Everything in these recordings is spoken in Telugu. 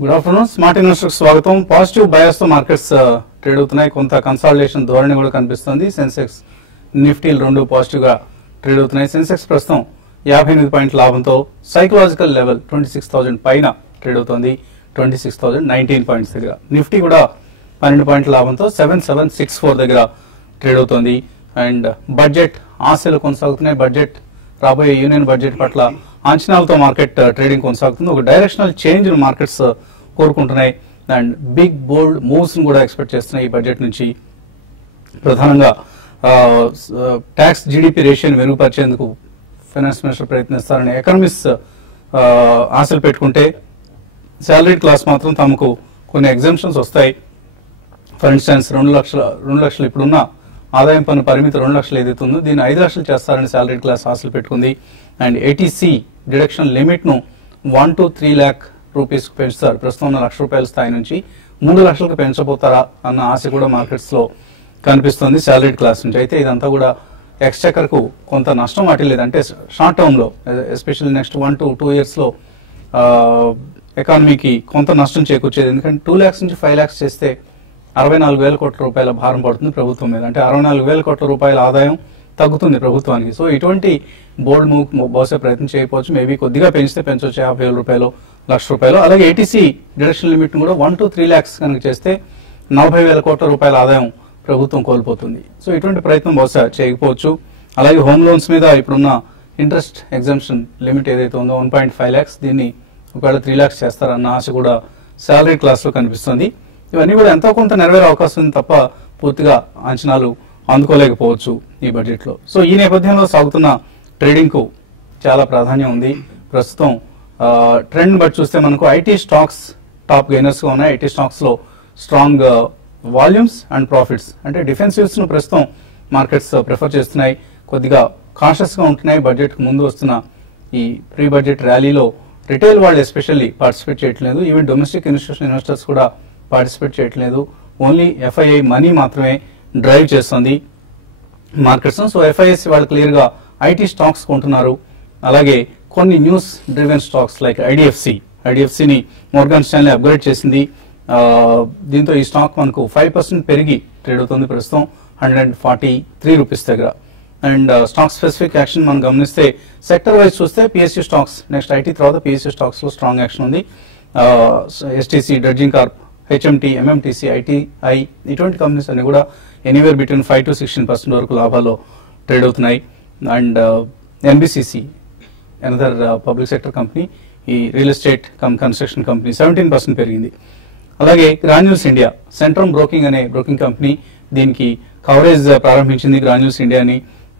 Good afternoon. స్మార్ట్ ఇన్వెస్టర్ స్వాగతం. పాజిటివ్ బయాస్ తో మార్కెట్స్ ట్రేడ్ అవుతున్నాయి. కొంత కన్సాలిడేషన్ ధోరణి కూడా కనిపిస్తుంది. సెన్సెక్స్ నిఫ్టీలు రెండు పాజిటివ్ గా ట్రేడ్ అవుతున్నాయి. సెన్సెక్స్ ప్రస్తుతం 58 పాయింట్ల లాభంతో సైకలాజికల్ లెవెల్ 26,000 పైన ట్రేడ్ అవుతోంది. 26,019 పాయింట్స్ దగ్గర. నిఫ్టీ కూడా 12 పాయింట్ల లాభంతో 7764 దగ్గర ట్రేడ్ అవుతోంది. అండ్ బడ్జెట్ ఆశలు కొనసాగుతున్నాయి. బడ్జెట్ రాబోయే యూనియన్ బడ్జెట్ పట్ల అంచనాలతో మార్కెట్ ట్రేడింగ్ కొనసాగుతుంది. ఒక డైరెక్షనల్ చేంజ్ మార్కెట్స్ కోరుకుంటున్నాయి. అండ్ బిగ్ బోల్డ్ మూవ్స్ కూడా ఎక్స్పెక్ట్ చేస్తున్నాయి ఈ బడ్జెట్ నుంచి. ప్రధానంగా ట్యాక్స్ జీడీపీ రేషియోని మెరుగుపరిచేందుకు ఫైనాన్స్ మినిస్టర్ ప్రయత్నిస్తారని ఎకనామిస్ట్ ఆశలు పెట్టుకుంటే, శాలరీడ్ క్లాస్ మాత్రం తమకు కొన్ని ఎగ్జామ్షన్స్ వస్తాయి. ఫర్ ఇన్స్టెన్స్ 2 లక్షలు ఇప్పుడున్న ఆదాయం పన్ను పరిమితి 2 లక్షలు ఏదైతే ఉందో దీన్ని 5 లక్షలు చేస్తారని శాలరీడ్ క్లాస్ ఆశలు పెట్టుకుంది. అండ్ ఏటీసీ డిడక్షన్ లిమిట్ ను 1 to 3 lakh రూపీస్ పెంచుతారు. ప్రస్తుతం ఉన్న ₹1,00,000 స్థాయి నుంచి 3 లక్షలకు పెంచబోతారా అన్న ఆశ కూడా మార్కెట్స్ లో కనిపిస్తుంది శాలరీడ్ క్లాస్ నుంచి. అయితే ఇదంతా కూడా ఎక్స్చెకర్ కు కొంత నష్టం వాటిల్లేదు. అంటే షార్ట్ టర్మ్ లో ఎస్పెషల్లీ నెక్స్ట్ 1 to 2 years లో ఎకానమీకి కొంత నష్టం చేకూర్చేది. ఎందుకంటే 2 lakhs నుంచి 5 lakhs చేస్తే 64,000 కోట్ల రూపాయల భారం పడుతుంది ప్రభుత్వం మీద. అంటే 64,000 కోట్ల రూపాయల ఆదాయం తగ్గుతుంది ప్రభుత్వానికి. సో ఇటువంటి బోల్డ్ మూవ్ బహుశా ప్రయత్నం చేయకపోవచ్చు. మేబీ కొద్దిగా పెంచితే పెంచవచ్చు, ₹50,000, ₹1,00,000. అలాగే ఏటీసీ డిడక్షన్ లిమిట్ కూడా 1 to 3 lakhs కనుక చేస్తే 40,000 కోట్ల రూపాయల ఆదాయం ప్రభుత్వం కోల్పోతుంది. సో ఇటువంటి ప్రయత్నం బహుశా చేయకపోవచ్చు. అలాగే హోమ్ లోన్స్ మీద ఇప్పుడున్న ఇంట్రెస్ట్ ఎగ్జామ్షన్ లిమిట్ ఏదైతే ఉందో 1.5 lakhs, దీన్ని ఒకవేళ 3 lakhs చేస్తారన్న ఆశ కూడా శాలరీ క్లాస్ లో కనిపిస్తుంది. ఇవన్నీ కూడా ఎంతో కొంత నెరవేరే అవకాశం ఉంది తప్ప పూర్తిగా అంచనాలు అందుకోలేకపోవచ్చు ఈ బడ్జెట్ లో. సో ఈ నేపథ్యంలో సాగుతున్న ట్రేడింగ్ కు చాలా ప్రాధాన్యం ఉంది. ప్రస్తుతం ట్రెండ్ బట్టి చూస్తే మనకు ఐటీ స్టాక్స్ టాప్ గెయినర్స్ గా ఉన్నాయి. ఐటీ స్టాక్స్ లో స్ట్రాంగ్ వాల్యూమ్స్ అండ్ ప్రాఫిట్స్. అంటే డిఫెన్సివ్స్ ను ప్రస్తుతం మార్కెట్స్ ప్రిఫర్ చేస్తున్నాయి. కొద్దిగా కాషస్ గా ఉంటున్నాయి. బడ్జెట్ కు ముందు వస్తున్న ఈ ప్రీ బడ్జెట్ ర్యాలీలో రిటైల్ వాళ్ళు ఎస్పెషల్లీ పార్టిసిపేట్ చేయట్లేదు. ఈవెన్ డొమెస్టిక్ ఇన్స్టిట్యూషనల్ ఇన్వెస్టర్స్ కూడా పార్టిసిపేట్ చేయట్లేదు. ఓన్లీ ఎఫ్ఐఐ మనీ మాత్రమే డ్రైవ్ చేస్తుంది మార్కెట్స్. సో ఎఫ్ఐఎస్ వాళ్ళు క్లియర్ గా ఐటీ స్టాక్స్ కొంటున్నారు. అలాగే కొన్ని న్యూస్ డ్రివెన్ స్టాక్స్ లైక్ ఐడిఎఫ్సిని మోర్గాన్ స్టాన్లీ అప్గ్రేడ్ చేసింది. దీంతో ఈ స్టాక్ మనకు 5% పెరిగి ట్రేడ్ అవుతుంది. ప్రస్తుతం ₹143 దగ్గర. అండ్ స్టాక్ స్పెసిఫిక్ యాక్షన్ మనం గమనిస్తే సెక్టర్ వైజ్ చూస్తే పిఎస్యూ స్టాక్స్ నెక్స్ట్ ఐటీ తర్వాత పిఎస్యూ స్టాక్స్ లో స్ట్రాంగ్ యాక్షన్ ఉంది. STC, dredging Corp, HMT, MMTC, ITI ఇటువంటి కంపెనీస్ అన్ని కూడా ఎనీవేర్ బిట్వీన్ 5 to 16% వరకు లాభాల్లో ట్రేడ్ అవుతున్నాయి. And NBCC another public sector company, ఈ రియల్ ఎస్టేట్ కన్స్ట్రక్షన్ కంపెనీ 17% పెరిగింది. అలాగే గ్రాన్యూల్స్ ఇండియా, సెంట్రమ్ బ్రోకింగ్ అనే బ్రోకింగ్ కంపెనీ, దీనికి కవరేజ్ ప్రారంభించింది గ్రాన్యూల్స్ ఇండియాని.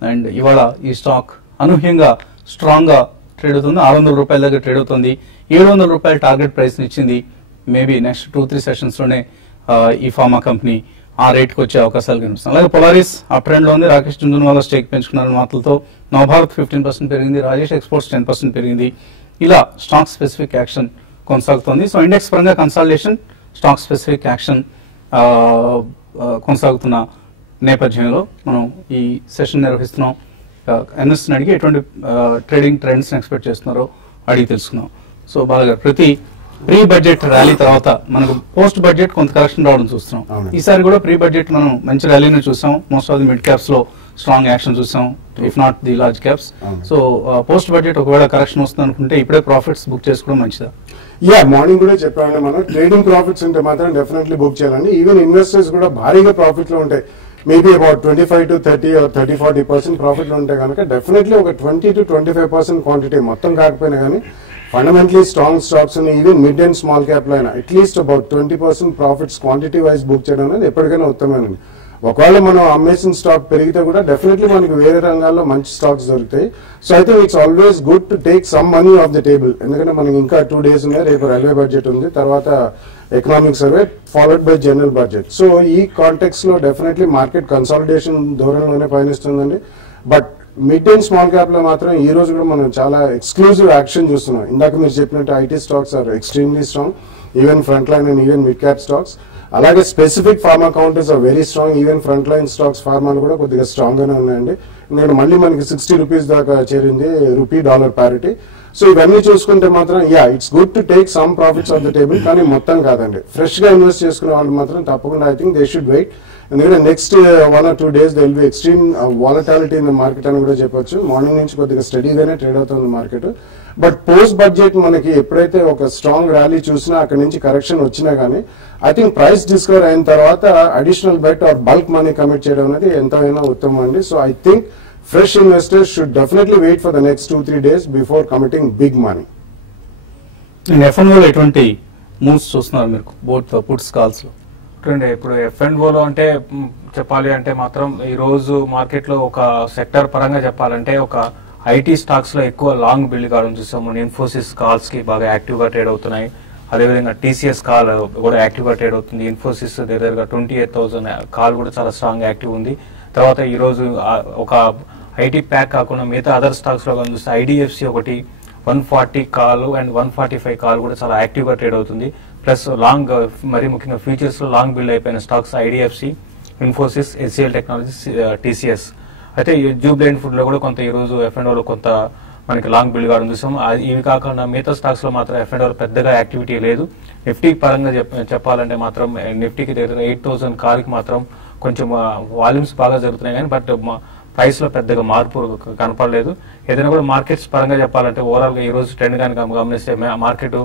అండ్ ఇవాళ ఈ స్టాక్ అనూహ్యంగా స్ట్రాంగ్ గా ట్రేడ్ అవుతుంది. ₹600 దగ్గర ట్రేడ్ అవుతుంది. ₹700 టార్గెట్ ప్రైస్ ఇచ్చింది. మేబీ నెక్స్ట్ 2-3 సెషన్స్ లోనే ఈ ఫార్మా కంపెనీ ఆ రేట్ కి వచ్చే అవకాశాలు కనిపిస్తున్నాయి. అలాగే పొలారిస్ అప్ ట్రెండ్ లో ఉంది. రాకేష్ జుంజున్వాలా స్టేక్ పెంచుకున్న మాటలతో నవభారత్ 15% పెరిగింది. రాజేష్ ఎక్స్పోర్ట్స్ 10% పెరిగింది. ఇలా స్టాక్ స్పెసిఫిక్ యాక్షన్ కొనసాగుతోంది. సో ఇండెక్స్ పరంగా కన్సాలిడేషన్, స్టాక్ స్పెసిఫిక్ యాక్షన్ కొనసాగుతున్న నేపథ్యంలో మనం ఈ సెషన్ నిర్వహిస్తున్నాం. ఎన్ఎస్ అడిగి ఎటువంటి ట్రేడింగ్ ట్రెండ్స్ ఎక్స్పెక్ట్ చేస్తున్నారో అడిగి తెలుసుకున్నాం. సో బాగా ప్రతి ప్రీ బడ్జెట్ ర్యాలీ తర్వాత మనకు పోస్ట్ బడ్జెట్ కొంత కరెక్షన్ రావడం చూస్తున్నాం. ఈసారి కూడా ప్రీ బడ్జెట్ మనం మంచి ర్యాలీని చూసాం. Most of the mid caps లో స్ట్రాంగ్ యాక్షన్ చూసాం, if not the large caps. So post budget ఒకవేళ కరెక్షన్ వస్తుంది అనుకుంటే ఇప్పుడే ప్రాఫిట్స్ బుక్ చేసుకోవడం మంచిదా? మార్నింగ్ కూడా చెప్పామండి మనం, ట్రేడింగ్ ప్రాఫిట్స్ ఉంటే మాత్రం డెఫినెట్లీ బుక్ చేయాలండి. ఈవెన్ ఇన్వెస్టర్స్ కూడా భారీగా ప్రాఫిట్ లో ఉంటాయి. Maybe about 25 to 30 or 30-40% profit లో ఉంటే కనుక డెఫినెట్లీ ఒక 20 to 25% క్వాంటిటీ మొత్తం కాకపోయినా కానీ fundamentally strong stocks even mid and small cap లో అయినా at least about 20% profits quantity wise book చేయడం అనేది ఎప్పటికైనా ఉత్తమమైనది. ఒకవేళ మనం అమ్మేసిన స్టాక్ పెరిగితే కూడా డెఫినెట్లీ మనకి వేరే రంగాల్లో మంచి స్టాక్స్ దొరుకుతాయి. So I think it's always good to take some money of the table. ఎందుకంటే మనకి ఇంకా 2 days ఉన్నాయి. రేపు రైల్వే బడ్జెట్ ఉంది, తర్వాత economic survey followed by general budget. So ఈ కాంటెక్స్ లో డెఫినెట్లీ మార్కెట్ కన్సాలిడేషన్ ధోరణిలోనే పయనిస్తుందండి. But mid and small cap లో మాత్రం ఈ రోజు కూడా మనం చాలా ఎక్స్క్లూజివ్ యాక్షన్ చూస్తున్నాం. ఇందాక మీరు చెప్పినట్టు IT stocks are extremely strong. Even front line and even mid cap stocks. అలాగే specific pharma counters are very strong. Even front line stocks ఫార్మాలు కూడా కొద్దిగా స్ట్రాంగ్ గానే ఉన్నాయండి. నేను మళ్ళీ మనకి 60 రూపీస్ దాకా చేరింది రూపీ డాలర్ ప్యారిటీ. సో ఇవన్నీ చూసుకుంటే మాత్రం it's good to take some profits of the table, కానీ మొత్తం కాదండి. ఫ్రెష్ గా ఇన్వెస్ట్ చేసుకునే వాళ్ళు మాత్రం తప్పకుండా I think they should wait. ఎందుకంటే next 1 or 2 days they will be extreme volatility in the market అని కూడా చెప్పొచ్చు. మార్నింగ్ నుంచి కొద్దిగా స్టడీగానే ట్రేడ్ అవుతుంది మార్కెట్. బట్ పోస్ట్ బడ్జెట్ మనకి ఎప్పుడైతే ఒక స్ట్రాంగ్ ర్యాలీ చూసినా అక్కడ నుంచి కరెక్షన్ వచ్చినా గానీ ఐ థింక్ ప్రైస్ డిస్కవర్ అయిన తర్వాత additional bet or bulk money commit చేయడం అనేది ఎంతైనా ఉత్తమం అండి. So I think fresh investors should definitely wait for the next 2-3 days before committing big money. F&O లో ఎటువంటి మూవ్స్ చూస్తున్నారు మీరు బోత్ పుట్స్ కాల్స్ లో? ఇప్పుడు F&O లో అంటే చెప్పాలి అంటే మాత్రం ఈ రోజు మార్కెట్ లో ఒక సెక్టర్ పరంగా చెప్పాలంటే ఒక ఐటీ స్టాక్స్ లో ఎక్కువ లాంగ్ బిల్డ్ కావడం చూసాము. ఇన్ఫోసిస్ కాల్స్ కి బాగా యాక్టివ్ గా ట్రేడ్ అవుతున్నాయి. అదేవిధంగా TCS కాల్ కూడా యాక్టివ్ గా ట్రేడ్ అవుతుంది. ఇన్ఫోసిస్ దగ్గరగా 28,000 కాల్ కూడా చాలా స్ట్రాంగ్ యాక్టివ్ ఉంది. తర్వాత ఈ రోజు ఒక ఐటీ ప్యాక్ కాకుండా మిగతా అదర్ స్టాక్స్ లో చూస్తే IDFC ఒకటి 140 కాల్ అండ్ 145 కాల్ కూడా చాలా యాక్టివ్ గా ట్రేడ్ అవుతుంది. ప్లస్ లాంగ్ మరి ముఖ్యంగా ఫ్యూచర్స్ లో లాంగ్ బిల్డ్ అయిపోయిన stocks IDFC, Infosys, HCL technologies, TCS. అయితే జూబ్లెంట్ ఫుడ్ లో కూడా కొంత ఈ రోజు F&O లో కొంత మనకి లాంగ్ బిల్డ్ కావడం చూసాం. ఇవి కాకుండా మిగతా స్టాక్స్ లో మాత్రం F&O లో పెద్దగా యాక్టివిటీ లేదు. నిఫ్టీ పరంగా చెప్పాలంటే మాత్రం నిఫ్టీకి దగ్గర 8,000 కాల్కి మాత్రం కొంచెం వాల్యూమ్స్ బాగా జరుగుతున్నాయి కానీ బట్ ప్రైస్ లో పెద్దగా మార్పు కనపడలేదు. ఏదైనా కూడా మార్కెట్స్ పరంగా చెప్పాలంటే ఓవరాల్ గా ఈ రోజు ట్రెండ్ కానీ గమనిస్తే మార్కెట్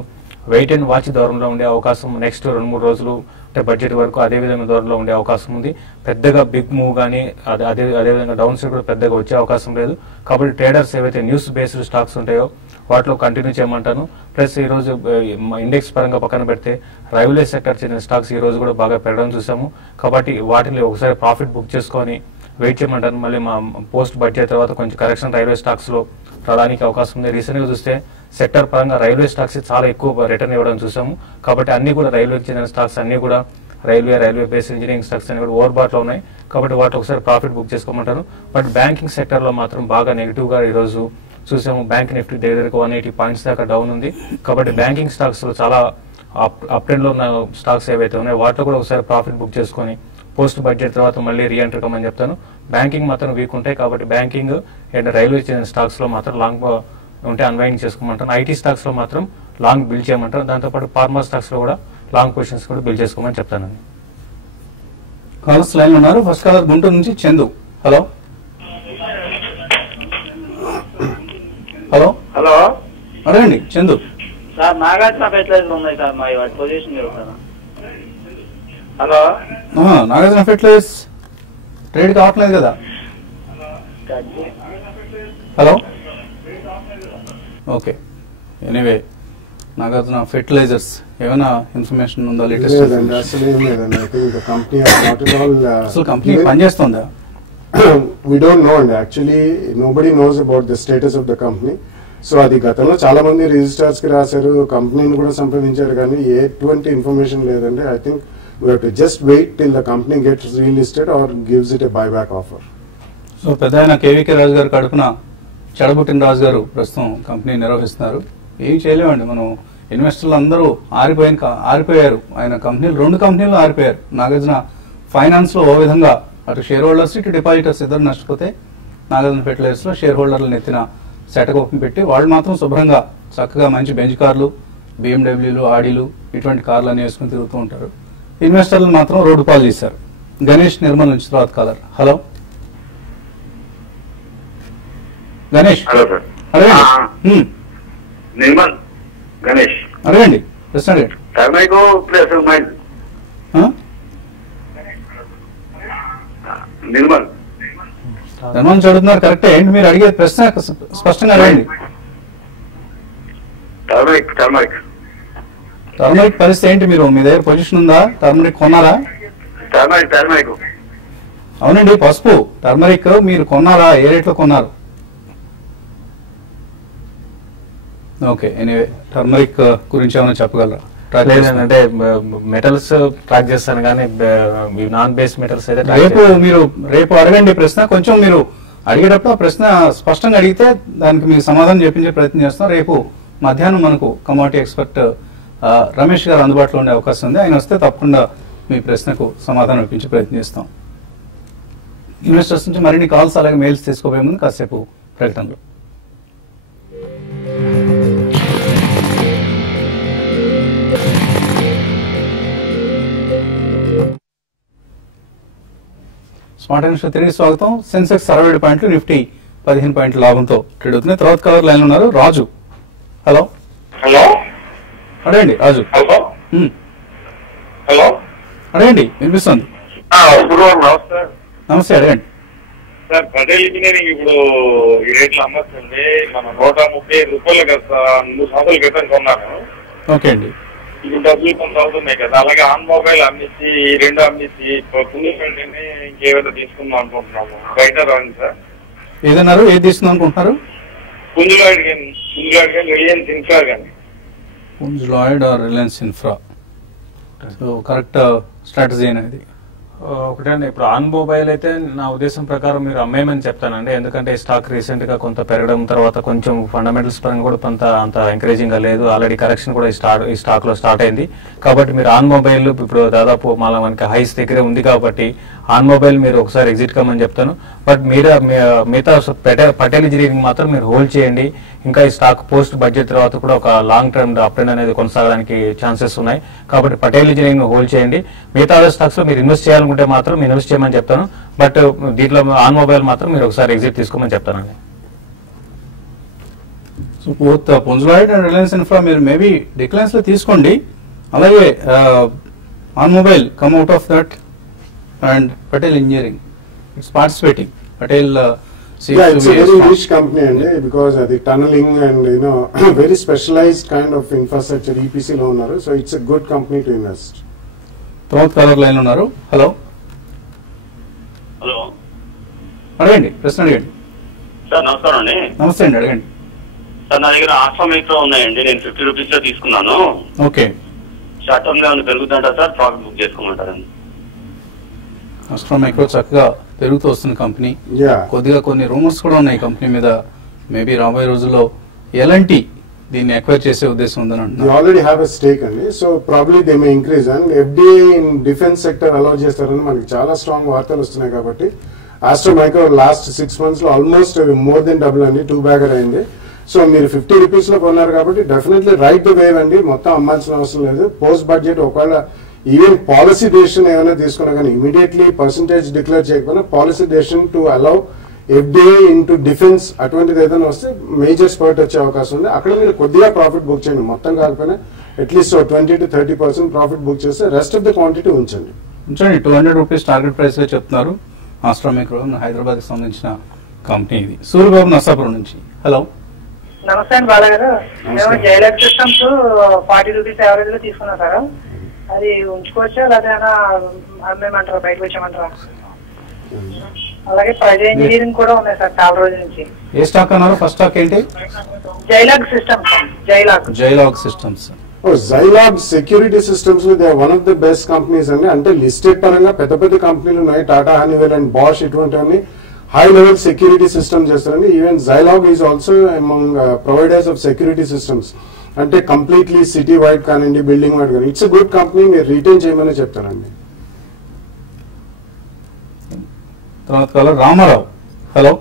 వెయిట్ అండ్ వాచ్ దూరంలో ఉండే అవకాశం నెక్స్ట్ 2-3 రోజులు అంటే బడ్జెట్ వరకు అదే విధంగా దూరంలో ఉండే అవకాశం ఉంది. పెద్దగా బిగ్ మూవ్ కానీ అదేవిధంగా డౌన్ సైడ్ కూడా పెద్దగా వచ్చే అవకాశం లేదు. కాబట్టి ట్రేడర్స్ ఏవైతే న్యూస్ బేస్డ్ స్టాక్స్ ఉంటాయో వాటిలో కంటిన్యూ చేయమంటాను. ప్లస్ ఈ రోజు ఇండెక్స్ పరంగా పక్కన పెడితే రైల్వే సెక్టర్ చెందిన స్టాక్స్ ఈ రోజు కూడా బాగా పెరగడం చూసాము. కాబట్టి వాటిని ఒకసారి ప్రాఫిట్ బుక్ చేసుకొని వెయిట్ చేయమంటాను. మళ్ళీ మా పోస్ట్ బడ్జెట్ తర్వాత కొంచెం కరెక్షన్ రైల్వే స్టాక్స్ లో రావడానికి అవకాశం ఉంది. రీసెంట్ గా చూస్తే సెక్టర్ పరంగా రైల్వే స్టాక్స్ చాలా ఎక్కువ రిటర్న్ ఇవ్వడం చూసాము. కాబట్టి అన్ని కూడా రైల్వేకి చెందిన స్టాక్స్ అన్ని కూడా రైల్వే బేస్డ్ ఇంజనీరింగ్ స్టాక్స్ అన్ని కూడా ఓవర్ బాట్ లో ఉన్నాయి. కాబట్టి వాటి ఒకసారి ప్రాఫిట్ బుక్ చేసుకోమంటారు. బట్ బ్యాంకింగ్ సెక్టర్ లో మాత్రం బాగా నెగిటివ్ గా ఈ రోజు చూసాము. బ్యాంక్ నిఫ్టీ దగ్గరకు 180 పాయింట్స్ దాకా డౌన్ ఉంది. కాబట్టి బ్యాంకింగ్ స్టాక్స్ లో చాలా అప్ ట్రెండ్ లో ఉన్న స్టాక్స్ ఏవైతే ఉన్నాయో వాటిలో కూడా ఒకసారి ప్రాఫిట్ బుక్ చేసుకొని పోస్ట్ బడ్జెట్ తర్వాత మళ్ళీ రీఎంటర్ కమని చెప్తాను. బ్యాంకింగ్ మాత్రం వీక్ ఉంటాయి. కాబట్టి బ్యాంకింగ్ అండ్ రైల్వే చెందిన స్టాక్స్ లో మాత్రం లాంగ్ ఉంటే అన్వైండ్ చేసుకోమంటాను. ఐటీ స్టాక్స్ లో మాత్రం లాంగ్ బిల్డ్ చేయమంటారు. దాంతోపాటు ఫార్మా స్టాక్స్ లో కూడా లాంగ్ పొజిషన్స్ కూడా బిల్డ్ చేసుకోమని చెప్తాను. కాలర్స్ లైన్ ఉన్నారు. ఫస్ట్ కాలర్ గుంటూరు నుంచి చందు. హలో హలో హలో అడగండి చందు. సార్ నాగార్జున ఫెర్టిలైజర్ ఉన్నాయి సార్, మా వాటి పొజిషన్ చెప్తారా? హలో నాగార్జున ఫెర్టిలైజర్స్ ట్రేడ్ కావట్లేదు కదా? Hello okay. Anyway Nagarjuna fertilisers ఏమైనా ఇన్ఫర్మేషన్ ఉందా లేటెస్ట్? అసలు కంపెనీ పనిచేస్తుందా? We don't know, and actually nobody knows about the status of the company. So అది గతంలో చాలా మంది రిజిస్టర్స్ కి రాశారు, కంపెనీని కూడా సంప్రదించారు, కానీ ఎటువంటి ఇన్ఫర్మేషన్ లేదండి. I think we have to just wait till the company gets relisted or gives it a buyback offer. So పెద్ద ఆయన కేవీకే రాజు గారు కడుపున చెడబుట్టిన రాజు గారు ప్రస్తుతం కంపెనీ నిర్వహిస్తున్నారు. ఏం చేయలేమండి, మనం ఇన్వెస్టర్లు అందరూ ఆరిపోయారు. ఆయన కంపెనీలు 2 కంపెనీలు ఆరిపోయారు. నాగార్జున ఫైనాన్స్ లో ఓ విధంగా అటు షేర్ హోల్డర్స్ ఇటు డిపాజిటర్స్ ఇద్దరు నష్టపోతే, నాగార్జున ఫెర్టిలైజర్స్ లో షేర్ హోల్డర్లను ఎత్తిన సెటకోపం పెట్టి వాళ్ళు మాత్రం శుభ్రంగా చక్కగా మంచి బెంచ్ కార్లు, BMWలు, ఆడీలు ఇటువంటి కార్లు అని వేసుకుని తిరుగుతూ ఉంటారు. ఇన్వెస్టర్లు మాత్రం రోడ్డు పాలు చేశారు. గణేష్ నిర్మల్ నుంచి తర్వాత caller. Hello Ganesh. Hello sir. అడగండి. నిర్మల్ గణేష్. అడగండి, ప్రశ్న అడగండి. టర్మైకో ప్లస్ మైండ్ నిర్మల్ నిర్మల్ చదువుతున్నారు కరెక్టే. ఏంటి మీరు అడిగే ప్రశ్న స్పష్టంగా అడగండి. టర్మరిక్ పరిస్థితి ఏంటి? మీరు మీ దగ్గర పొజిషన్ ఉందా? టర్మరిక్ కొన్నారా? టర్మైక్ అవునండి, పసుపు టర్మరిక్ మీరు కొన్నారా? ఏ రేట్ లో కొన్నారు? ఓకే, ఎనీవే టర్మరిక్ గురించి ఏమైనా చెప్పగలరా? లేదంటే మెటల్స్ ట్రాక్ చేస్తాను కానీ నాన్ బేస్ మెటల్స్ అయితే రేపు అడగండి ప్రశ్న. కొంచెం మీరు అడిగేటప్పుడు ఆ ప్రశ్న స్పష్టంగా అడిగితే దానికి మీరు సమాధానం చెప్పించే ప్రయత్నం చేస్తాం. రేపు మధ్యాహ్నం మనకు కమోడిటీ ఎక్స్పర్ట్ రమేష్ గారు అందుబాటులో ఉండే అవకాశం ఉంది. ఆయన వస్తే తప్పకుండా మీ ప్రశ్నకు సమాధానం ఇప్పించే ప్రయత్నం చేస్తాం. ఇన్వెస్టర్స్ నుంచి మరిన్ని కాల్స్ అలాగే మెయిల్స్ తీసుకోబోయే ముందు కాసేపు ప్రకటనలు. స్మార్ట్ ఇన్వెస్టర్ తిరిగి స్వాగతం. సెన్సెక్స్ 67 పాయింట్లు, నిఫ్టీ 15 పాయింట్ల లాభంతో ట్రేడ్ అవుతున్నాయి. తర్వాత కలర్ లైన్ ఉన్నారు రాజు. హలో హలో అడగండి రాజు. హలో హలో అడగండి, వినిపిస్తుంది. నమస్తే నమస్తే, అడగండి సార్. పటేల్ ఇంజనీరింగ్ ఇప్పుడు ఈ రేట్లు అమ్మొస్తుంది. మన 135 రూపాయలు కదా 3 సంవత్సరాల క్రితం కొన్నాను. ఓకే అండి. ఇప్పుడు డబ్బులు కొంత అవుతున్నాయి కదా. అలాగే ఆన్ మొబైల్ అమ్మేసి ఈ 2 అమ్మేసి పుంజుని ఇంకేమైనా తీసుకుందాం అనుకుంటున్నాము. బయట రాండి సార్. ఏదన్నారు, ఏది తీసుకుందాం అనుకుంటున్నారు? పుంజులాయిడ్ కానీ రిలయన్స్ ఇన్ఫ్రా కానీ. Punj Lloyd or Reliance Infra. So correct strategy అనేది ఒకటండి. ఇప్పుడు ఆన్ మొబైల్ అయితే నా ఉద్దేశం ప్రకారం మీరు అమ్మేయమని చెప్తానండి. ఎందుకంటే ఈ స్టాక్ రీసెంట్ గా కొంత పెరగడం తర్వాత కొంచెం ఫండమెంటల్స్ పరంగా కూడా అంత ఎంకరేజింగ్ గా లేదు. ఆల్రెడీ కరెక్షన్ కూడా ఈ స్టాక్ లో స్టార్ట్ అయింది. కాబట్టి మీరు ఆన్ మొబైల్ ఇప్పుడు దాదాపు మనకి హైస్ దగ్గరే ఉంది కాబట్టి ఆన్ మొబైల్ మీరు ఒకసారి ఎగ్జిట్ కమ్మని చెప్తాను. బట్ మిగతా పటేల్ ఇంజనీరింగ్ మాత్రం మీరు హోల్డ్ చేయండి. ఇంకా ఈ స్టాక్ పోస్ట్ బడ్జెట్ తర్వాత కూడా ఒక లాంగ్ టర్మ్ అప్ ట్రెండ్ అనేది కొనసాగడానికి ఛాన్సెస్ ఉన్నాయి. కాబట్టి పటేల్ ఇంజనీరింగ్ హోల్డ్ చేయండి. మిగతా అదర్ స్టాక్స్ లో మీరు ఇన్వెస్ట్ చేయాలనుకుంటే మాత్రం ఇన్వెస్ట్ చేయమని చెప్తాను. బట్ దీంట్లో ఆన్ మొబైల్ మాత్రం మీరు ఒకసారి ఎగ్జిట్ తీసుకోమని చెప్తానండి. So both Punj Lloyd and Reliance Infra మీరు మేబీ డిక్లైన్స్ లో తీసుకోండి. అలాగే on mobile come out of that and Patel engineering it's participating. Patel Yeah, it's a very rich company and because the tunneling and very specialized kind of infrastructure EPC lo unnaru, so it's a good company to invest. తర్వాత కలర్ లైన్ ఉన్నారు. హలో హలో అడగండి, ప్రశ్న అడగండి. సార్ నమస్కారం అండి. నమస్తే అండి, అడగండి. సార్ నా దగ్గర ఆల్ఫా మైక్రో ఉన్నాయండి. నేను 50 రూపీస్ లో తీసుకున్నాను. ఓకే, షార్ట్ టర్మ్ గా ఏమైనా పెరుగుతుంటా సార్? ప్రాఫిట్ బుక్ చేసుకోమంటారండి. ఆస్ట్రా మైక్రో చక్కగా పెరుగుతూ వస్తున్న కంపెనీ. కొద్దిగా కొన్ని రూమర్స్ కూడా ఉన్నాయి కంపెనీ మీద. మేబీ రాబోయే రోజుల్లో ఎలాంటి దీన్ని ఎక్వైర్ చేసే ఉద్దేశం ఉందని అంటున్నారు. They already have a stake అండి, so probably they may increase and FDA in defense sector allow చేస్తారని మనకి చాలా స్ట్రాంగ్ వార్తలు వస్తున్నాయి. కాబట్టి ఆస్ట్రా మైక్రో లాస్ట్ 6 months లో ఆల్మోస్ట్ మోర్ దెన్ డబుల్ అండి, 2 bagger అయింది. సో మీరు 50 రూపీస్ లో కొన్నారు కాబట్టి డెఫినెట్లీ రైట్ టు వేవ్ అండి. మొత్తం అమ్మాల్సిన అవసరం లేదు. పోస్ట్ బడ్జెట్ ఒకవేళ ఈవెన్ పాలసీ డెసిషన్ ఏమైనా తీసుకున్నా కానీ ఇమీడియట్లీ పర్సంటేజ్ డిక్లేర్ చేయకపోయినా policy decision to allow FDA into defence అటువంటిది ఏదైనా వస్తే మేజర్ స్పర్ట్ వచ్చే అవకాశం ఉంది. అక్కడ మీరు కొద్దిగా ప్రాఫిట్ బుక్ చేయండి. మొత్తం కాకపోయినా అట్లీస్ట్ 20 to 30% ప్రాఫిట్ బుక్ చేస్తే రెస్ట్ ఆఫ్ ద క్వాంటిటీ ఉంచండి. 200 రూపీస్ టార్గెట్ ప్రైస్ గా చెప్తున్నారు. ఆస్ట్రా మైక్రో హైదరాబాద్ కి సంబంధించిన కంపెనీ ఇది. సూర్యబాబు నర్సాపురం నుంచి. హలో నమస్తే అండి బాలగారు. మేము జైలాక్ సిస్టమ్స్ 40 రూపీస్ యావరేజ్ లో తీసుకున్నాం సార్. అది ఉంచుకోవచ్చా లేదా అమ్మేమంటారా, బయటకు వచ్చామంటారా? అలాగే ప్రజా ఇంజనీరింగ్ కూడా ఉన్నాయి సార్ చాలా రోజుల నుంచి. ఏ స్టాక్ అన్నారు? ఫస్ట్ స్టాక్ ఏంటి? Zylog systems. Zylog systems. Zylog security systems they are one of the best companies అండి. అంటే లిస్టెడ్ పరంగా పెద్ద పెద్ద కంపెనీలు ఉన్నాయి, టాటా, హనీవెల్ అండ్ బాష్, ఇటువంటివన్నీ హై లెవెల్ సెక్యూరిటీ సిస్టమ్ చేస్తారండి. Even Zylog is also among providers of security systems. అంటే కంప్లీట్లీ సిటీ వైడ్ కానివ్వండి, బిల్డింగ్ వైడ్ కానీ ఇట్స్ ఎ గుడ్ కంపెనీ. మీరు రిటైన్ చేయమని చెప్తారండి. తర్వాత కాలర్ రామారావు. హలో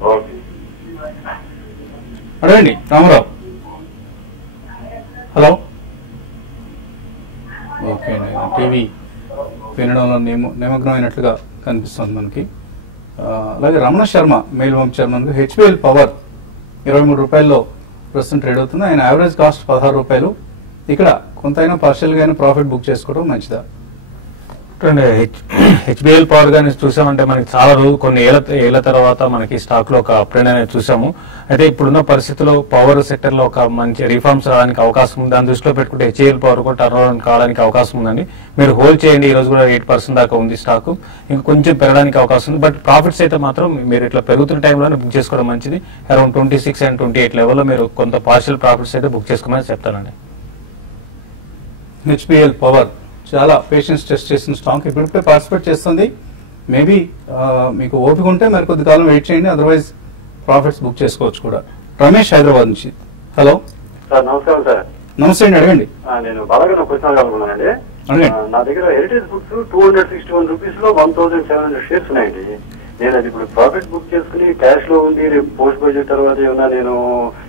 అడగండి రామారావు. హలో ఓకే అండి, టీవీ వినడంలో నిమగ్నమైనట్లుగా కనిపిస్తుంది మనకి. అలాగే రమణ శర్మ మెయిల్ పంపించారు మనకు. హెచ్పిఎల్ పవర్ 23 రూపాయల్లో ప్రస్తుతం ట్రేడ్ అవుతుంది. ఆయన యావరేజ్ కాస్ట్ 16 రూపాయలు. ఇక్కడ కొంతైనా పార్షియల్ గా ప్రాఫిట్ బుక్ చేసుకోవడం మంచిదా? హెచ్బిఎల్ పవర్ గాని చూసామంటే మనకి చాలా రోజు కొన్ని ఏళ్ల తర్వాత మనకి స్టాక్ లో ఒక అప్ట్రెండ్ అనేది చూసాము. అయితే ఇప్పుడున్న పరిస్థితుల్లో పవర్ సెక్టర్ లో ఒక మంచి రిఫార్మ్స్ రావడానికి అవకాశం ఉంది. దాని దృష్టిలో పెట్టుకుంటే హెచ్ఏఎల్ పవర్ కూడా టర్న్ అరౌండ్ కావడానికి అవకాశం ఉందండి. మీరు హోల్డ్ చేయండి. ఈ రోజు కూడా 8% దాకా ఉంది స్టాక్. ఇంకా కొంచెం పెరగడానికి అవకాశం ఉంది. బట్ ప్రాఫిట్స్ అయితే మాత్రం మీరు ఇట్లా పెరుగుతున్న టైంలోనే బుక్ చేసుకోవడం మంచిది. అరౌండ్ 26 and 28 లెవెల్లో మీరు కొంత పార్షియల్ ప్రాఫిట్స్ అయితే బుక్ చేసుకోమని చెప్తానండి. హెచ్పిఎల్ పవర్ చాలా పేషెన్స్ టెస్ట్ చేసిన స్టాక్ ఇప్పుడిప్పుడే పార్టిసిపేట్ చేస్తుంది. మేబీ మీకు ఓపిక ఉంటే మరి కొద్ది కాలం వెయిట్ చేయండి, అదర్వైజ్ ప్రాఫిట్స్ బుక్ చేసుకోవచ్చు కూడా. రమేష్ హైదరాబాద్ నుంచి. హలో సార్ నమస్కారం సార్. నమస్తే అండి, అడగండి. నేను బాగా క్వశ్చన్ అనుకున్నానండి. నా దగ్గర హెరిటేజ్ బుక్స్ 261 రూపీస్ లో 1700 షేర్స్ ఉన్నాయండి. నేను అది ఇప్పుడు ప్రాఫిట్ బుక్ చేసుకుని క్యాష్ లో ఉంది, రేపు పోస్ట్ బడ్జెట్ తర్వాత ఏమన్నా నేను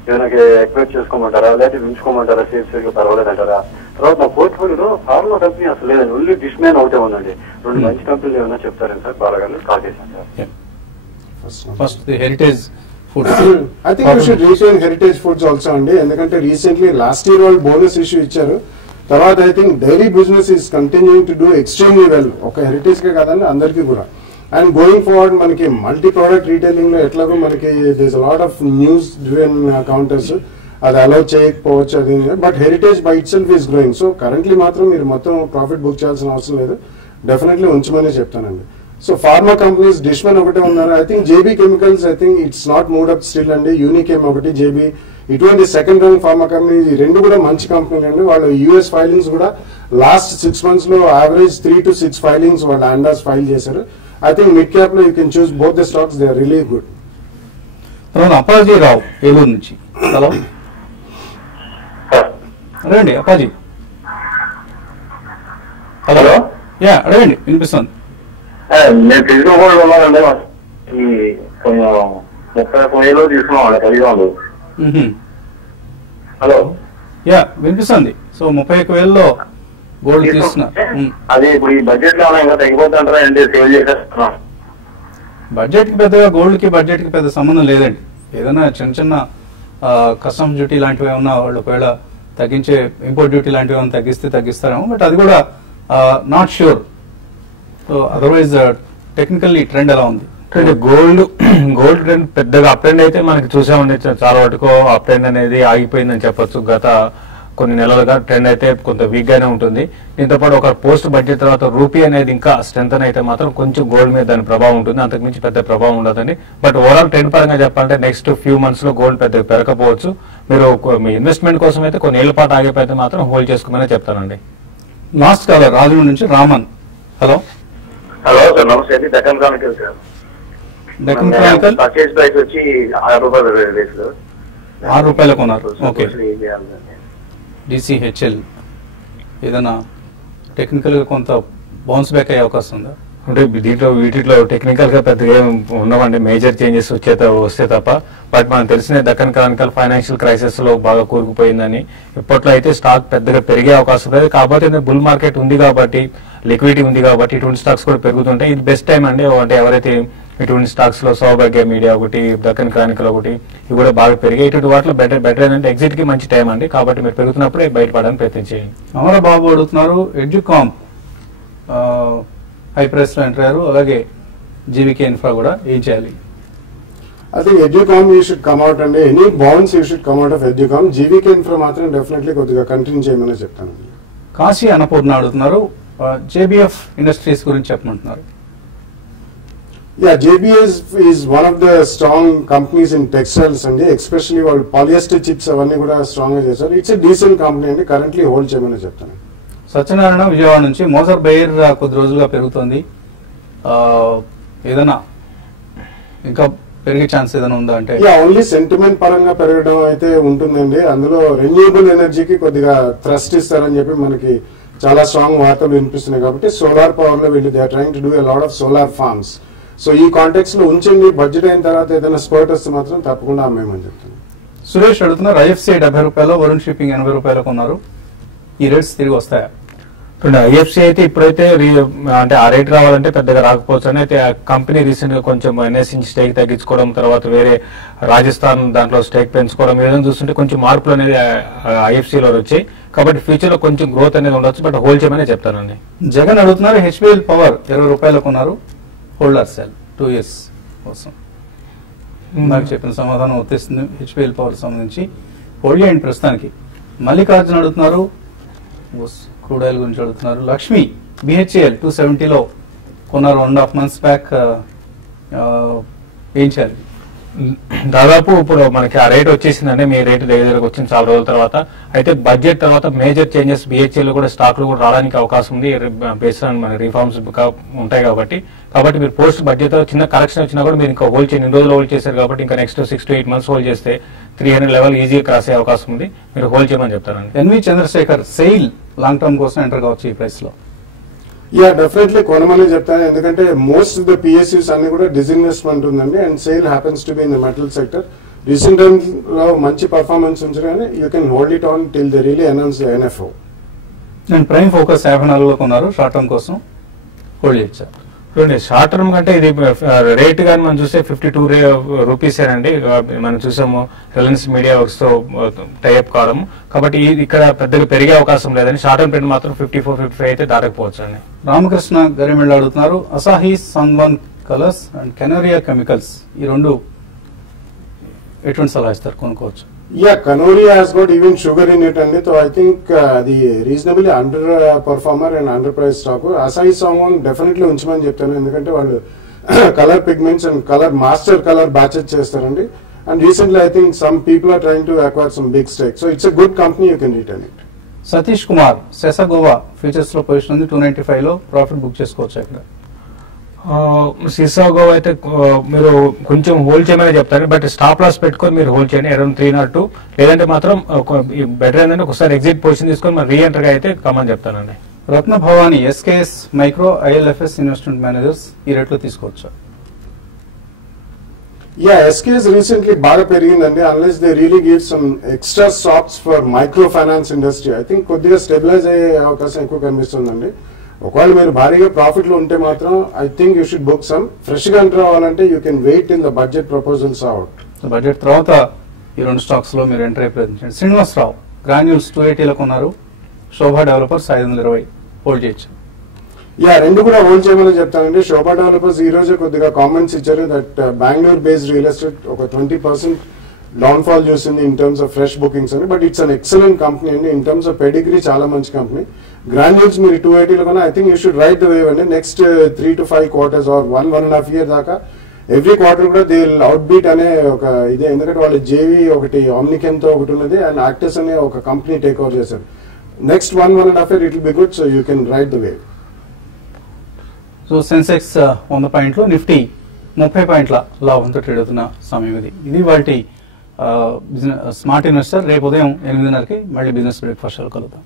ఏమైనా ఎక్వైర్ చేసుకోమంటారా, లేకపోతే ఉంచుకోమంటారా, షేర్స్ పర్వాలేదంటారా? తర్వాత నా పోర్ట్ఫోలియోలో ఫార్మా కంపెనీ అసలు లేదండి, ఓన్లీ డిష్మ్యాన్ ఒకటే ఉందండి. రెండు మంచి కంపెనీలు ఏమైనా చెప్తారండి సార్? బాగా కాల్ చేశాను sir. First heritage foods. I think you should retain heritage foods also అండి. ఎందుకంటే రీసెంట్లీ లాస్ట్ ఇయర్ వాళ్ళు బోనస్ ఇష్యూ ఇచ్చారు. తర్వాత I think dairy business is continuing to do extremely well. ఒక హెరిటేజ్ కే కాదండి, అందరికీ కూడా. అండ్ గోయింగ్ ఫార్వర్డ్ మనకి మల్టీ ప్రోడక్ట్ రీటైలింగ్ లో ఎట్లాగో మనకి there lot of news driven counters, అది అలౌ చేయకపోవచ్చు అది. But Heritage by itself is growing. So currently మాత్రం మీరు మొత్తం ప్రాఫిట్ బుక్ చేయాల్సిన అవసరం లేదు, డెఫినెట్లీ ఉంచమని చెప్తానండి. సో ఫార్మా కంపెనీస్ డిష్మన్ ఒకటే ఉన్నారు. I think JB chemicals I think it's not moved up still అండి. యూనికేమ్ ఒకటి, జేబీ, ఇటువంటి సెకండ్ రౌండ్ ఫార్మా కంపెనీ, ఈ రెండు కూడా మంచి కంపెనీలు అండి. వాళ్ళు యూఎస్ ఫైలింగ్స్ కూడా లాస్ట్ 6 months లో యావరేజ్ 3 to 6 ఫైలింగ్స్ వాళ్ళు అండాస్ ఫైల్ చేశారు. ఐ థింక్ మిడ్ క్యాప్ లో you can choose both the stocks, they are really good. తర్వాత అప్పాజీ రావు ఏలూరు నుంచి. హలో, అడగండి అప్పాజీ. హలో, యా అడగండి, వినిపిస్తుంది. నేను ఫిజికల్ గోల్డ్ ఉన్నానండి. ఈ 30,000 తీసుకున్నాం 10,000. హలో, యా వినిపిస్తుంది. సో 31,000లో గోల్డ్ తీసుకున్నా. అది ఇప్పుడు ఈ బడ్జెట్ లో ఇంకా తగ్గిపోతుంటారా అంటే సేవ్ చేసేస్తున్నా? బడ్జెట్ కి పెద్దగా గోల్డ్ కి బడ్జెట్ కి పెద్ద సంబంధం లేదండి. ఏదైనా చిన్న చిన్న కస్టమ్స్ డ్యూటీ లాంటివి ఏమన్నా వాళ్ళు ఒకవేళ తగ్గించే, ఇంపోర్ట్ డ్యూటీ లాంటివి ఏమైనా తగ్గిస్తే తగ్గిస్తారేమో, బట్ అది కూడా not sure. So otherwise technically trend ఎలా ఉంది? గోల్డ్ ట్రెండ్ పెద్దగా అప్ ట్రెండ్ అయితే మనకి చూసామండి. చాలా వరకు అప్ ట్రెండ్ అనేది ఆగిపోయిందని చెప్పొచ్చు. గత కొన్ని నెలలుగా ట్రెండ్ అయితే కొంత వీక్ గానే ఉంటుంది. దీంతో పాటు ఒక పోస్ట్ బడ్జెట్ తర్వాత రూపీ అనేది ఇంకా స్ట్రెంగ్ అయితే మాత్రం కొంచెం గోల్డ్ మీద దాని ప్రభావం ఉంటుంది, అంతకుమించి పెద్ద ప్రభావం ఉండదండి. బట్ ఓవరాల్ ట్రెండ్ పరంగా చెప్పాలంటే నెక్స్ట్ ఫ్యూ మంత్స్ లో గోల్డ్ పెద్దగా పెరగకపోవచ్చు. మీరు మీ ఇన్వెస్ట్మెంట్ కోసం అయితే కొన్ని ఏళ్ల పాటు ఆగిపోతే మాత్రం హోల్డ్ చేసుకోమని చెప్తానండి. లాస్ట్ కాలర్ రాజమండ్రి నుంచి రామన్. హలో, హలో సార్, నమస్తే అండి. Deccan Chronicle sir. Deccan Chronicle purchase price వచ్చి ₹6 ₹6 కొన్నారు. ఓకే, DCHL ఏదైనా టెక్నికల్ గా కొంత బౌన్స్ బ్యాక్ అయ్యే అవకాశం ఉందా? అంటే వీటిలో టెక్నికల్ గా పెద్దగా ఉండవండి, మేజర్ చేంజెస్ వస్తే తప్ప. బట్ మనకు తెలిసిన దక్కన్ క్రానికల్ ఫైనాన్షియల్ క్రైసిస్ లో బాగా కూరుకుపోయిందని. ఇప్పట్లో అయితే స్టాక్ పెద్దగా పెరిగే అవకాశం లేదు. కాబట్టి బుల్ మార్కెట్ ఉంది కాబట్టి, లిక్విడిటీ ఉంది కాబట్టి ఇటువంటి స్టాక్స్ కూడా పెరుగుతుంటాయి. ఇది బెస్ట్ టైం అండి. అంటే ఎవరైతే ఇటువంటి స్టాక్స్ లో సౌభాగ్య మీడియా ఒకటి, దక్కన్ క్రానికల్ ఒకటి, ఇవి కూడా బాగా పెరిగాయి. ఇటువంటి వాటిలో బెటర్ ఏంటంటే ఎగ్జిట్ కి మంచి టైం అండి. కాబట్టి మీరు పెరుగుతున్నప్పుడే బయటపడడానికి ప్రయత్నం చేయండి. అమరబాబు అడుగుతున్నారు, ఎడ్యుకామ్ హై ప్రైస్ లో ఎంటర్ అయ్యారు, అలాగే జీవికే ఇన్ఫ్రా కూడా ఏం చేయాలి? I think Educom you should come out and any bonds you should come out of Educom. GVK Infra మాత్రం డెఫినెట్లీ కొద్దిగా కంటిన్యూ చేయమని చెప్తాను. కాశీ అన్నపూర్ణ అడుగుతున్నారు, JBF ఇండస్ట్రీస్ గురించి చెప్పమంటున్నారు. Yeah, JBS is one of the strong companies in textiles అండి, ఎస్పెషల్లీ వాళ్ళు పాలియస్టర్ చిప్స్ అవన్నీ కూడా స్ట్రాంగ్ గా చేశారు. ఇట్స్ ఎ డీసెంట్ కంపెనీ అండి, కరెంట్లీ హోల్డ్ చేయమని చెప్తాను. సత్యనారాయణ విజయవాడ నుంచి, మోజర్ బెయిర్ కొద్ది రోజులుగా పెరుగుతోంది, ఏదైనా ఇంకా పెరిగే ఛాన్స్ ఏదైనా ఉందా అంటే? ఓన్లీ సెంటిమెంట్ పరంగా పెరగడం అయితే ఉంటుందండి. అందులో రెన్యూబుల్ ఎనర్జీకి కొద్దిగా థ్రస్ట్ ఇస్తారని చెప్పి మనకి చాలా స్ట్రాంగ్ వార్తలు వినిపిస్తున్నాయి. కాబట్టి సోలార్ పవర్ లో వీళ్ళు they are trying to do a lot of solar farms. So ఈ కాంటెక్స్ లో ఉంచండి, బడ్జెట్ అయిన తర్వాత ఏదైనా స్పర్ట్ వస్తే మాత్రం తప్పకుండా అమ్మేమని చెప్తాను. సురేష్ అడుగుతున్నారు, IFCI ₹70, వరుణ్ షిప్పింగ్ ₹80 కొన్నారు, ఈ రేట్స్ తిరిగి వస్తాయా? IFC అయితే ఇప్పుడైతే అంటే ఆ రేట్ రావాలంటే పెద్దగా రాకపోవచ్చు అని. అయితే ఆ కంపెనీ రీసెంట్ గా కొంచెం NSE నుంచి స్టేక్ తగ్గించుకోవడం, తర్వాత వేరే రాజస్థాన్ దాంట్లో స్టేక్ పెంచుకోవడం, ఏదైనా చూస్తుంటే కొంచెం మార్పులు అనేది IFC లో వచ్చాయి. కాబట్టి ఫ్యూచర్ లో కొంచెం గ్రోత్ అనేది ఉండొచ్చు, బట్ హోల్డ్ చేయమని చెప్తానండి. జగన్ అడుగుతున్నారు, HBL పవర్ ₹20 కొన్నారు, హోల్డర్ సెల్ 2 years కోసం. నాకు చెప్పిన సమాధానం వచ్చేస్తుంది HBL పవర్ సంబంధించి, హోల్డ్ చేయండి ప్రస్తుతానికి. మల్లికార్జున అడుగుతున్నారు, క్రూడ్ ఆయిల్ గురించి అడుగుతున్నారు. లక్ష్మి BHEL 270లో కొన్నారు 1.5 months బ్యాక్, ఏం చేయాలి? దాదాపు ఇప్పుడు మనకి ఆ రేట్ వచ్చేసిందండి, మీ రేటు దగ్గరకు వచ్చింది చాలా రోజుల తర్వాత. అయితే బడ్జెట్ తర్వాత మేజర్ చేంజెస్ BHEL లో కూడా స్టాక్ లో కూడా రావడానికి అవకాశం ఉంది, బేస్డ్ ఆన్ మన రిఫార్మ్స్ ఉంటాయి కాబట్టి కాబట్టి మీరు పోస్ట్ బడ్జెట్ చిన్న కరెక్షన్ వచ్చినా కూడా మీరు ఇంకా హోల్డ్ చేయండి. ఇన్ని రోజులు హోల్డ్ చేశారు కాబట్టి ఇంకా నెక్స్ట్ 6 to 8 months హోల్డ్ చేస్తే 300 లెవెల్ ఈజీగా క్రాస్ అయ్యే అవకాశం ఉంది. మీరు హోల్డ్ చేయమని చెప్తారండి. N V Chandrashekhar, SAIL long term కోసం ఎంటర్ కావచ్చు ఈ ప్రైస్ లో. యా డెఫినెట్లీ కొనమని చెప్తాను, ఎందుకంటే మోస్ట్ ఆఫ్ ద పిఎస్యూస్ అన్ని కూడా డిస్ఇన్వెస్ట్మెంట్ ఉందండి and SAIL happens to be in the metal sector. Recent times లో మంచి పర్ఫార్మెన్స్ ఉంచగానే you can hold it on till the really announce the NFO. నేను ప్రైమ్ ఫోకస్ 54లో కొన్నారు, షార్ట్ టర్మ్ కోసం హోల్డ్ చేశారు. చూడండి షార్ట్ టర్మ్ కంటే ఇది రేట్ కానీ మనం చూస్తే 52 రూపీస్ అండి. మనం చూసాము రిలయన్స్ మీడియా వర్క్స్ తో టైఅప్ కావడం, కాబట్టి ఇక్కడ పెద్దగా పెరిగే అవకాశం లేదని షార్ట్ టర్మ్ ట్రెండ్ మాత్రం 54-55 అయితే దాటకపోవచ్చు అండి. రామకృష్ణ గరిమెళ్ళ అడుగుతున్నారు, అసాహి సన్వన్ కలర్స్ అండ్ కెనోరియా కెమికల్స్ ఈ రెండు ఎటువంటి సలహా ఇస్తారు, కొనుక్కోవచ్చు? Yeah, Canoria has got even sugar in it, and so I think the reasonably under performer and underpriced stock. Asahi Songwon definitely ఉంచమని చెప్తాను, ఎందుకంటే వాళ్ళు colour pigments and colour master colour batches చేస్తారండి. And recently I think some people are trying to acquire some big stake, so it's a good company, you can return it. Satish Kumar, Sesa Goa futures లో పొజిషన్ ఉంది, 295 లో ప్రాఫిట్ బుక్ చేసుకోవచ్చు. ఇక్కడ సిసాగో అయితే మీరు కొంచెం హోల్డ్ చేయమని చెప్తారు, బట్ స్టాప్ లాస్ పెట్టుకొని మీరు హోల్డ్ చేయండి అరౌండ్ 302. లేదంటే మాత్రం బెటర్ ఏంటంటే ఒకసారి ఎగ్జిట్ పొజిషన్ తీసుకొని మరి రీఎంటర్ గా అయితే కమని చెప్తానండి. Ratna Bhavani, SKS Micro, ILFS investment managers ఈ రేట్లో తీసుకోవచ్చు. యా ఎస్కేఎస్ రీసెంట్లీ బాగా పెరిగిందండి, unless they really give some extra stocks for micro finance industry. I think కొద్దిగా స్టెబిలైజ్ అయ్యే అవకాశం ఎక్కువ కనిపిస్తుందండి. ఒకవేళ మీరు భారీగా ప్రాఫిట్ లో ఉంటే మాత్రం I think you should book some. Fresh గా ఎంటర్ అవ్వాలంటే you can wait in the budget proposals out. Budget తర్వాత ఈ రెండు స్టాక్స్ లో మీరు ఎంటర్ అయ్యే ప్రయత్నించండి. శ్రీనివాసరావు, గ్రాన్యూల్స్ 280లో కొన్నారు, శోభా డెవలపర్స్ 520 హోల్డ్ చేయొచ్చు. యా రెండు కూడా హోల్డ్ చేయమని చెప్తానండి. శోభా డెవలపర్స్ ఈ రోజు కొద్దిగా కామెంట్స్ ఇచ్చారు that Bengaluru based real estate ఒక 20% డౌన్ ఫాల్ చూసింది in terms of fresh bookings అని, but it's an excellent company అండి. ఇన్ టర్మ్స్ ఆఫ్ పెడిగ్రీ చాలా మంచి కంపెనీ. గ్రాన్యూల్స్ మీరు 280లో కన్నా I think you should ride the wave అండి. Next 3 to 5 quarters or 1.5 year దాకా ఎవ్రీ క్వార్టర్ కూడా దే విల్ అవుట్ బీట్ అనే ఒక ఇదే, ఎందుకంటే వాళ్ళు జేవీ ఒకటి ఆమ్నికెన్ తో ఒకటి ఉన్నది అండ్ యాక్టర్స్ అనే ఒక కంపెనీ టేక్ ఓవర్ చేశారు. Next 1.5 year it will be good, so you can write the wave. So Sensex 100 పాయింట్లు, నిఫ్టీ 30 పాయింట్ల లాభంతో ట్రేడ్ అవుతున్న సమయం ఇది. ఇది వాటి స్మార్ట్ ఇన్వెస్టర్. రేపు ఉదయం 8:30కి మళ్ళీ బిజినెస్ బ్రేక్ఫాస్ట్ కలుద్దాం.